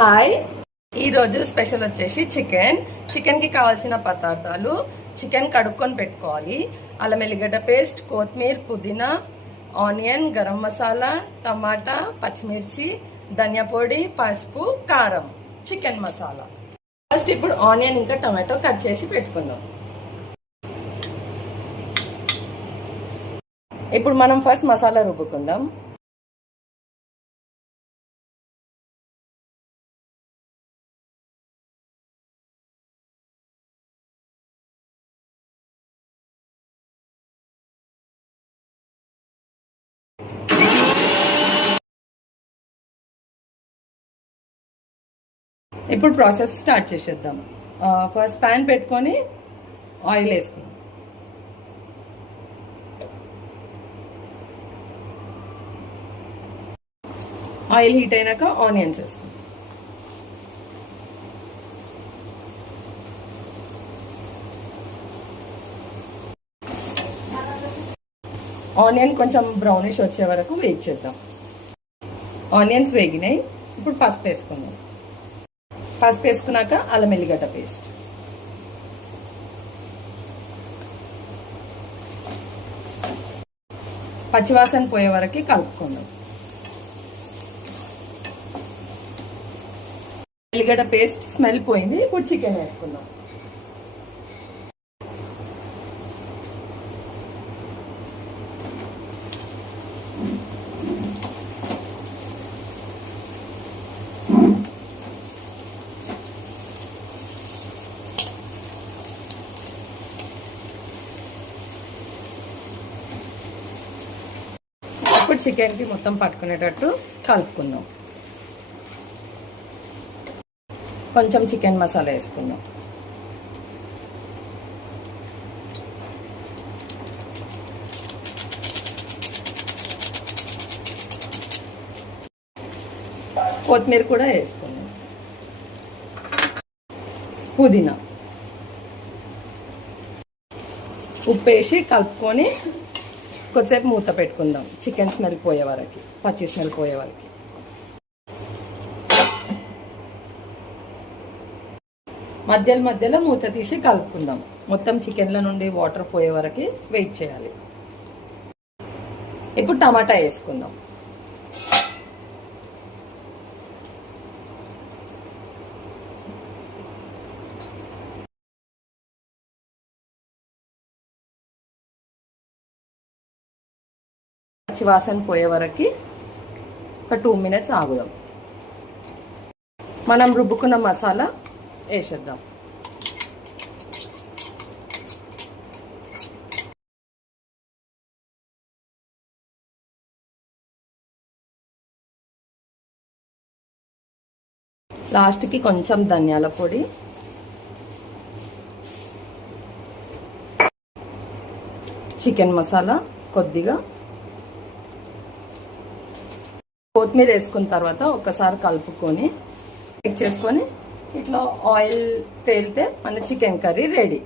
Hi, ఈరోజు special వచ్చేసి chicken కి కావాల్సిన పదార్థాలు. చికెన్ కడుక్కొని పెట్టుకోవాలి. అల్లం ఎల్లిగడ్డ పేస్ట్, కొత్తిమీర, పుదీనా, ఆనియన్, గరం మసాలా, టమాటా, పచ్చిమిర్చి, ధనియా పొడి, పసుపు, కారం, చికెన్ మసాలా. ఫస్ట్ ఇప్పుడు ఆనియన్ ఇంకా టమాటో కట్ చేసి పెట్టుకుందాం. ఇప్పుడు మనం ఫస్ట్ మసాలా రుబ్బుకుందాం. ఇప్పుడు ప్రాసెస్ స్టార్ట్ చేసేద్దాం. ఫస్ట్ ప్యాన్ పెట్టుకొని ఆయిల్ వేసుకుందాం. ఆయిల్ హీట్ అయినాక ఆనియన్స్ వేసుకుందాం. ఆనియన్ కొంచెం బ్రౌనిష్ వచ్చే వరకు వెయిట్ చేద్దాం. ఆనియన్స్ వేగినాయి. ఇప్పుడు పసుపు వేసుకుందాం. పసుపు వేసుకున్నాక అల్లం ఎల్లిగడ్డ పేస్ట్, పచ్చివాసన పోయే వరకు కలుపుకుందాం. ఎల్లిగడ్డ పేస్ట్ స్మెల్ పోయింది. ఇప్పుడు చికెన్ వేసుకుందాం. ఇప్పుడు చికెన్కి మొత్తం పట్టుకునేటట్టు కలుపుకుందాం. కొంచెం చికెన్ మసాలా వేసుకుందాం. కొత్తిమీర కూడా వేసుకుందాం. పుదీనా, ఉప్పు వేసి కలుపుకొని కొద్దిసేపు మూత పెట్టుకుందాం. చికెన్ స్మెల్ పోయే వరకు, పచ్చి స్మెల్ పోయే వరకు. మధ్యలో మూత తీసి కలుపుకుందాం. మొత్తం చికెన్ల నుండి వాటర్ పోయే వరకు వెయిట్ చేయాలి. ఇప్పుడు టమాటా వేసుకుందాం. పచ్చివాసన పోయే వరకు ఒక 2 minutes ఆగుదాం. మనం రుబ్బుకున్న మసాలా వేసేద్దాం. లాస్ట్కి కొంచెం ధనియాల పొడి, చికెన్ మసాలా కొద్దిగా, కొత్తిమీర వేసుకున్న తర్వాత ఒకసారి కలుపుకొని చెక్ చేసుకొని ఇట్లా ఆయిల్ తేలితే మన చికెన్ కర్రీ రెడీ.